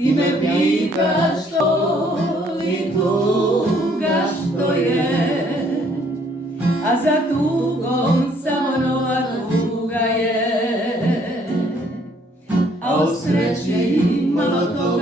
Ti me pitaš što li tuga što je, a za tugom samo nova tuga je. A o sreći malo toga